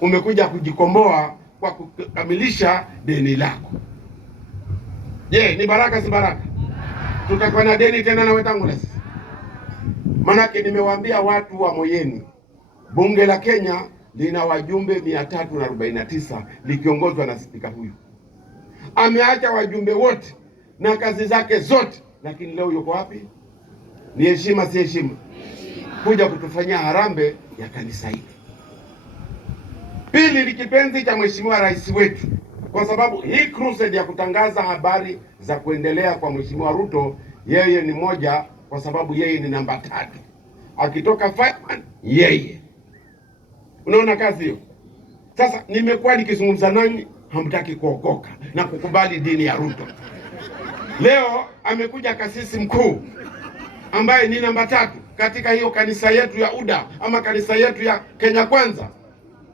umekuja kujikomboa kwa kukamilisha deni lako. Je, ni baraka si baraka? Tutakuwa na deni tena na Wetangula? Manake nimewaambia watu wa Moyeni, bunge la Kenya lina wajumbe 349 likiongozwa na spika huyu. Ameacha wajumbe wote na kazi zake zote, lakini leo yuko wapi? Ni heshima si heshima? Kuja kutufanyia harambee ya kanisa hili. Pili, ni kipenzi cha Mheshimiwa Rais wetu, kwa sababu hii crusade ya kutangaza habari za kuendelea kwa Mheshimiwa Ruto, yeye ni moja, kwa sababu yeye ni namba 3. Akitoka fireman yeye. Unaona kazi hiyo? Sasa nimekuwa nikizungumza nanyi, hamtaki kuokoka na kukubali dini ya Ruto. Leo amekuja kasisi mkuu ambaye ni namba 3 katika hiyo kanisa yetu ya UDA ama kanisa yetu ya Kenya Kwanza,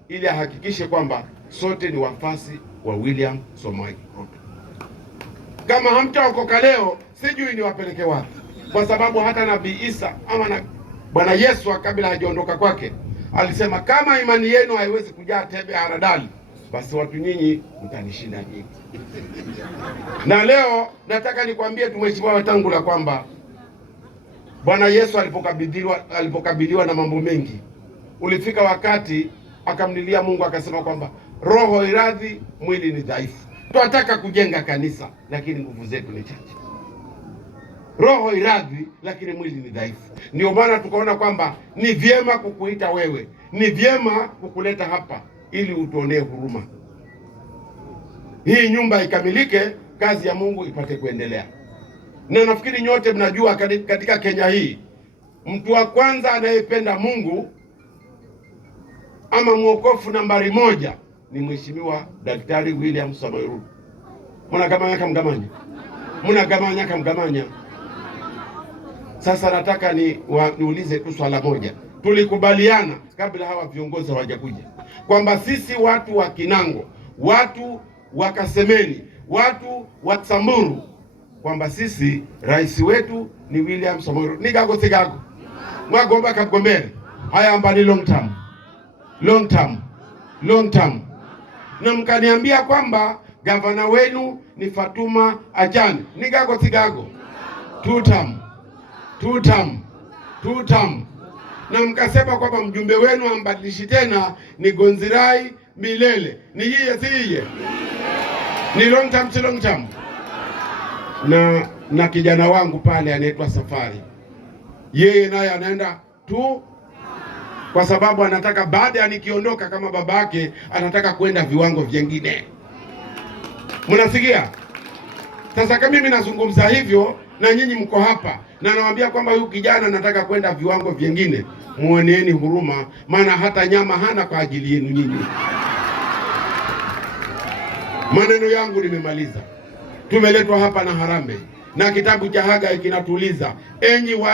ili ahakikishe kwamba sote ni wafasi wa William Samoei Ruto. Kama hamtaokoka leo, sijui niwapeleke wapi, kwa sababu hata Nabii Isa ama na Bwana Yesu kabla hajaondoka kwake alisema, kama imani yenu haiwezi kujaa tebe haradali, basi watu nyinyi mtanishinda nyinyi. Na leo nataka nikwambie tu Mheshimiwa Wetangula kwamba Bwana Yesu alipokabiliwa na mambo mengi, ulifika wakati akamlilia Mungu akasema kwamba roho iradhi, mwili ni dhaifu. Tunataka kujenga kanisa lakini nguvu zetu ni chache. Roho iradhi lakini mwili ni dhaifu. Ndio maana tukaona kwamba ni vyema kukuita wewe, ni vyema kukuleta hapa ili utuonee huruma. Hii nyumba ikamilike, kazi ya Mungu ipate kuendelea. Na nafikiri nyote mnajua katika Kenya hii, mtu wa kwanza anayependa Mungu ama mwokofu nambari 1 ni Mheshimiwa Daktari William Samoei Ruto. Mnagamanya kamgamanya. Sasa nataka niulize tu swala moja. Tulikubaliana kabla hawa viongozi hawajakuja kwamba sisi watu wa Kinango, watu wa Kasemeni, watu wa Samburu, kwamba sisi rais wetu ni William Samoei Ruto. Nigago sigago mwagomba kagombere haya amba ni long term. Na mkaniambia kwamba gavana wenu ni Fatuma Achani. Nigago sigago 2 term. Na mkasema kwamba mjumbe wenu ambadilishi tena ni Gonzirai milele. Ni hiye si hiye? Ni long term. Na kijana wangu pale anaitwa Safari, yeye naye anaenda tu, kwa sababu anataka baada ya nikiondoka kama babake anataka kwenda viwango vingine. Mnasikia? Sasa kama mimi nazungumza hivyo na nyinyi mko hapa na nawaambia kwamba huyu kijana anataka kwenda viwango vingine, muoneeni huruma, maana hata nyama hana kwa ajili yenu nyinyi. Maneno yangu nimemaliza. Tumeletwa hapa na harambee na kitabu cha Hagai kinatuliza, enyi